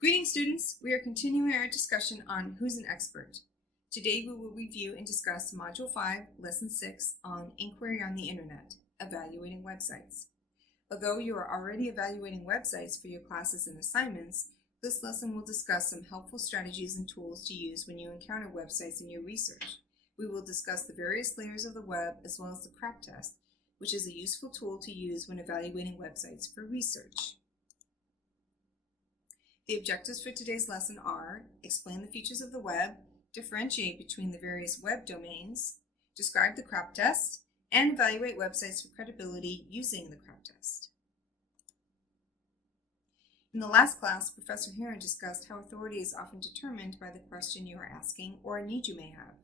Greetings, students. We are continuing our discussion on Who's an Expert. Today we will review and discuss Module 5, Lesson 6 on Inquiry on the Internet, Evaluating Websites. Although you are already evaluating websites for your classes and assignments, this lesson will discuss some helpful strategies and tools to use when you encounter websites in your research. We will discuss the various layers of the web as well as the CRAP test, which is a useful tool to use when evaluating websites for research. The objectives for today's lesson are: explain the features of the web, differentiate between the various web domains, describe the CRAP test, and evaluate websites for credibility using the CRAP test. In the last class, Professor Heron discussed how authority is often determined by the question you are asking or a need you may have.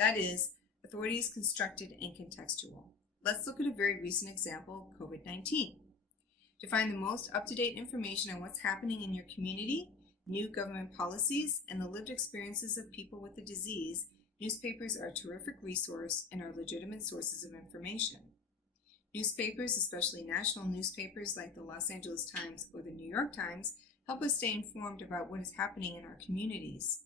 That is, authority is constructed and contextual. Let's look at a very recent example, COVID-19. To find the most up-to-date information on what's happening in your community, new government policies, and the lived experiences of people with the disease, newspapers are a terrific resource and are legitimate sources of information. Newspapers, especially national newspapers like the Los Angeles Times or the New York Times, help us stay informed about what is happening in our communities.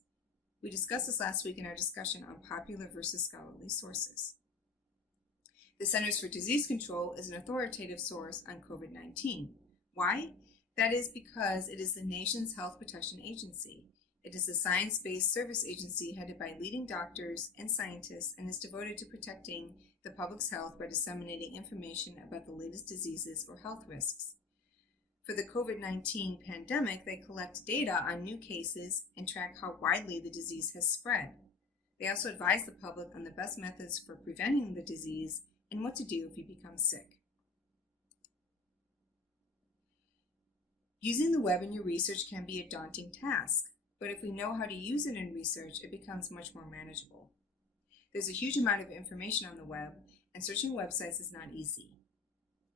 We discussed this last week in our discussion on popular versus scholarly sources. The Centers for Disease Control is an authoritative source on COVID-19. Why? That is because it is the nation's health protection agency. It is a science-based service agency headed by leading doctors and scientists and is devoted to protecting the public's health by disseminating information about the latest diseases or health risks. For the COVID-19 pandemic, they collect data on new cases and track how widely the disease has spread. They also advise the public on the best methods for preventing the disease and what to do if you become sick. Using the web in your research can be a daunting task, but if we know how to use it in research, it becomes much more manageable. There's a huge amount of information on the web, and searching websites is not easy.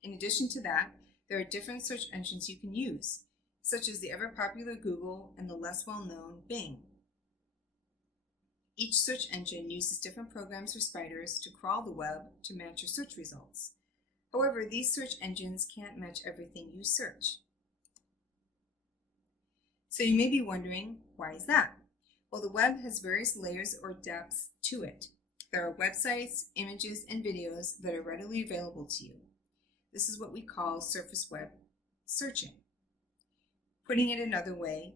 In addition to that, there are different search engines you can use, such as the ever-popular Google and the less well-known Bing. Each search engine uses different programs or spiders to crawl the web to match your search results. However, these search engines can't match everything you search. So you may be wondering, why is that? Well, the web has various layers or depths to it. There are websites, images, and videos that are readily available to you. This is what we call surface web searching. Putting it another way,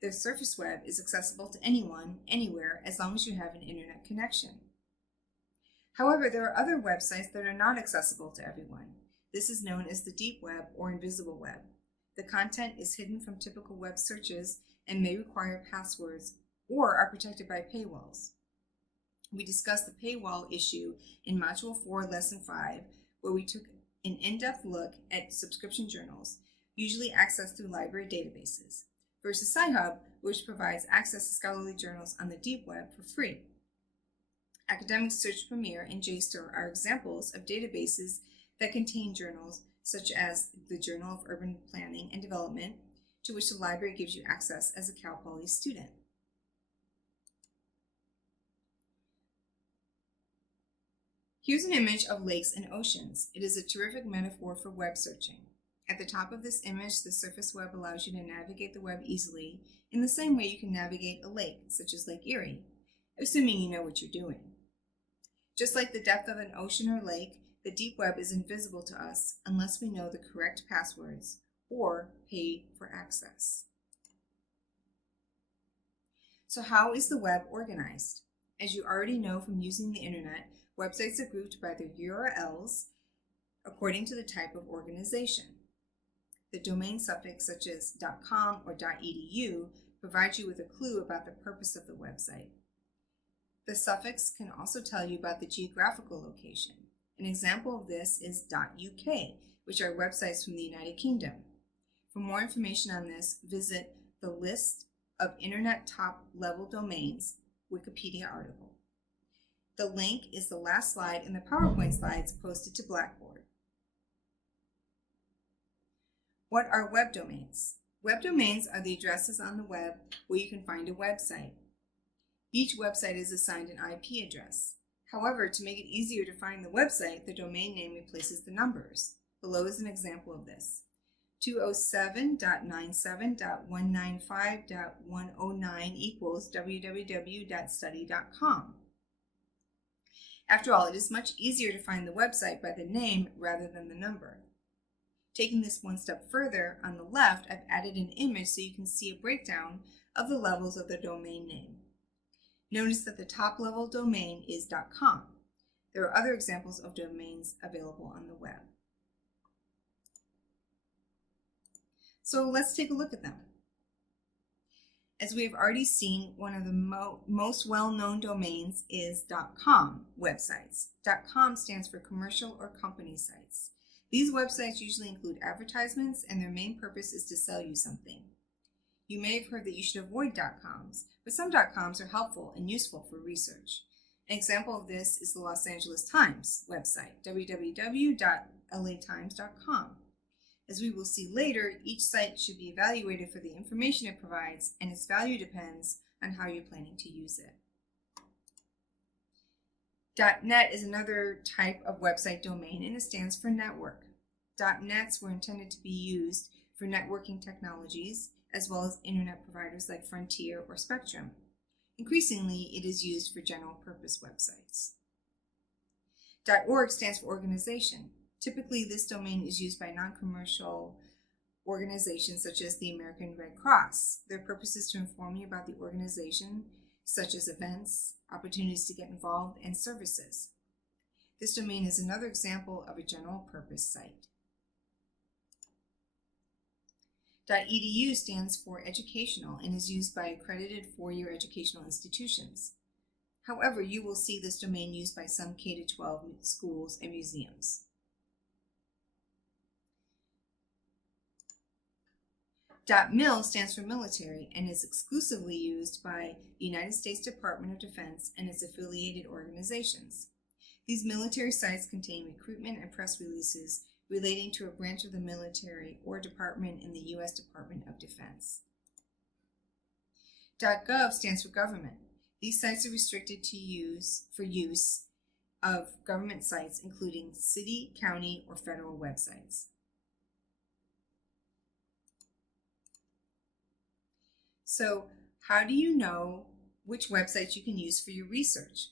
the surface web is accessible to anyone, anywhere, as long as you have an internet connection. However, there are other websites that are not accessible to everyone. This is known as the deep web or invisible web. The content is hidden from typical web searches and may require passwords or are protected by paywalls. We discussed the paywall issue in Module 4, Lesson 5, where we took an in-depth look at subscription journals, usually accessed through library databases, versus Sci-Hub, which provides access to scholarly journals on the deep web for free. Academic Search Premier and JSTOR are examples of databases that contain journals such as the Journal of Urban Planning and Development, to which the library gives you access as a Cal Poly student. Here's an image of lakes and oceans. It is a terrific metaphor for web searching. At the top of this image, the surface web allows you to navigate the web easily in the same way you can navigate a lake, such as Lake Erie, assuming you know what you're doing. Just like the depth of an ocean or lake, the deep web is invisible to us unless we know the correct passwords or pay for access. So how is the web organized? As you already know from using the internet, websites are grouped by their URLs according to the type of organization. The domain suffix such as .com or .edu provides you with a clue about the purpose of the website. The suffix can also tell you about the geographical location. An example of this is .uk, which are websites from the United Kingdom. For more information on this, visit the List of Internet Top Level Domains Wikipedia article. The link is the last slide in the PowerPoint slides posted to Blackboard. What are web domains? Web domains are the addresses on the web where you can find a website. Each website is assigned an IP address. However, to make it easier to find the website, the domain name replaces the numbers. Below is an example of this. 207.97.195.109 equals www.study.com. After all, it is much easier to find the website by the name rather than the number. Taking this one step further, on the left, I've added an image so you can see a breakdown of the levels of the domain name. Notice that the top level domain is .com. There are other examples of domains available on the web. So let's take a look at them. As we have already seen, one of the most well-known domains is .com websites. .com stands for commercial or company sites. These websites usually include advertisements, and their main purpose is to sell you something. You may have heard that you should avoid .coms, but some .coms are helpful and useful for research. An example of this is the Los Angeles Times website, www.latimes.com. As we will see later, each site should be evaluated for the information it provides, and its value depends on how you're planning to use it. .net is another type of website domain, and it stands for network. .nets were intended to be used for networking technologies, as well as internet providers like Frontier or Spectrum. Increasingly, it is used for general purpose websites. .org stands for organization. Typically, this domain is used by non-commercial organizations such as the American Red Cross. Their purpose is to inform you about the organization, such as events, opportunities to get involved, and services. This domain is another example of a general purpose site. .edu stands for educational and is used by accredited four-year educational institutions. However, you will see this domain used by some K-12 schools and museums. .mil stands for military and is exclusively used by the United States Department of Defense and its affiliated organizations. These military sites contain recruitment and press releases relating to a branch of the military or department in the U.S. Department of Defense. .gov stands for government. These sites are restricted to use of government sites, including city, county, or federal websites. So, how do you know which websites you can use for your research?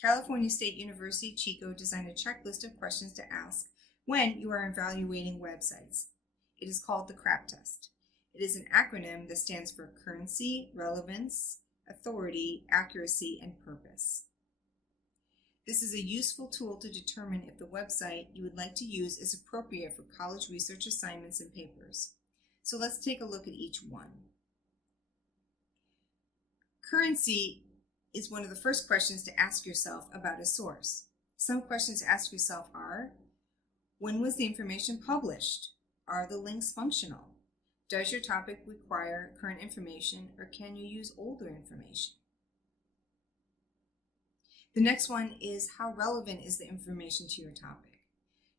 California State University, Chico, designed a checklist of questions to ask when you are evaluating websites. It is called the CRAP test. It is an acronym that stands for currency, relevance, authority, accuracy, and purpose. This is a useful tool to determine if the website you would like to use is appropriate for college research assignments and papers. So let's take a look at each one. Currency is one of the first questions to ask yourself about a source. Some questions to ask yourself are, when was the information published? Are the links functional? Does your topic require current information, or can you use older information? The next one is, how relevant is the information to your topic?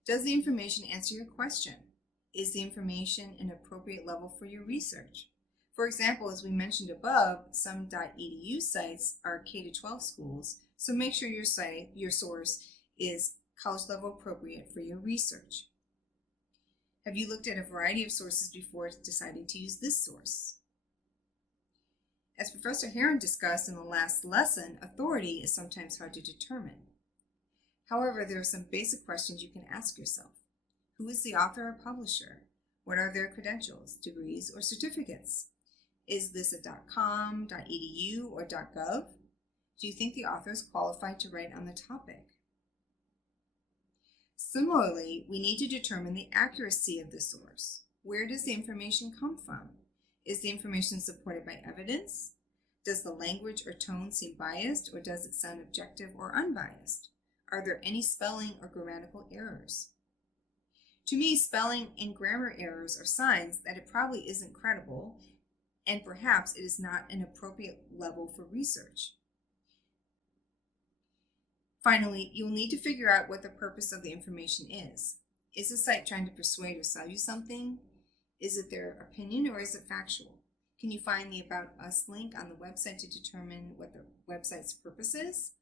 Does the information answer your question? Is the information an appropriate level for your research? For example, as we mentioned above, some .edu sites are K-12 schools, so make sure your source is college level appropriate for your research. Have you looked at a variety of sources before deciding to use this source? As Professor Heron discussed in the last lesson, authority is sometimes hard to determine. However, there are some basic questions you can ask yourself. Who is the author or publisher? What are their credentials, degrees, or certificates? Is this a .com, .edu, or .gov? Do you think the author is qualified to write on the topic? Similarly, we need to determine the accuracy of the source. Where does the information come from? Is the information supported by evidence? Does the language or tone seem biased, or does it sound objective or unbiased? Are there any spelling or grammatical errors? To me, spelling and grammar errors are signs that it probably isn't credible, and perhaps it is not an appropriate level for research. Finally, you'll need to figure out what the purpose of the information is. Is the site trying to persuade or sell you something? Is it their opinion, or is it factual? Can you find the About Us link on the website to determine what the website's purpose is?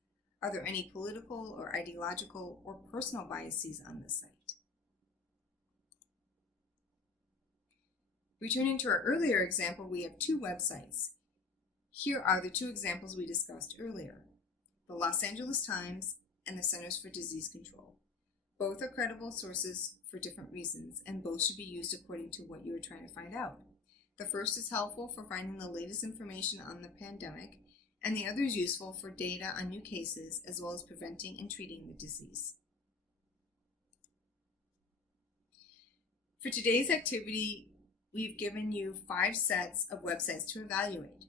Are there any political or ideological or personal biases on the site? Returning to our earlier example, we have two websites. Here are the two examples we discussed earlier: the Los Angeles Times and the Centers for Disease Control. Both are credible sources for different reasons, and both should be used according to what you are trying to find out. The first is helpful for finding the latest information on the pandemic, and the other is useful for data on new cases as well as preventing and treating the disease. For today's activity, we've given you 5 sets of websites to evaluate.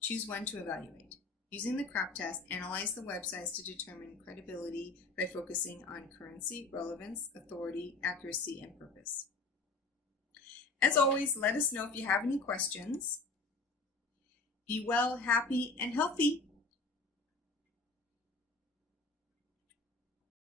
Choose one to evaluate. Using the CRAP test, analyze the websites to determine credibility by focusing on currency, relevance, authority, accuracy, and purpose. As always, let us know if you have any questions. Be well, happy, and healthy.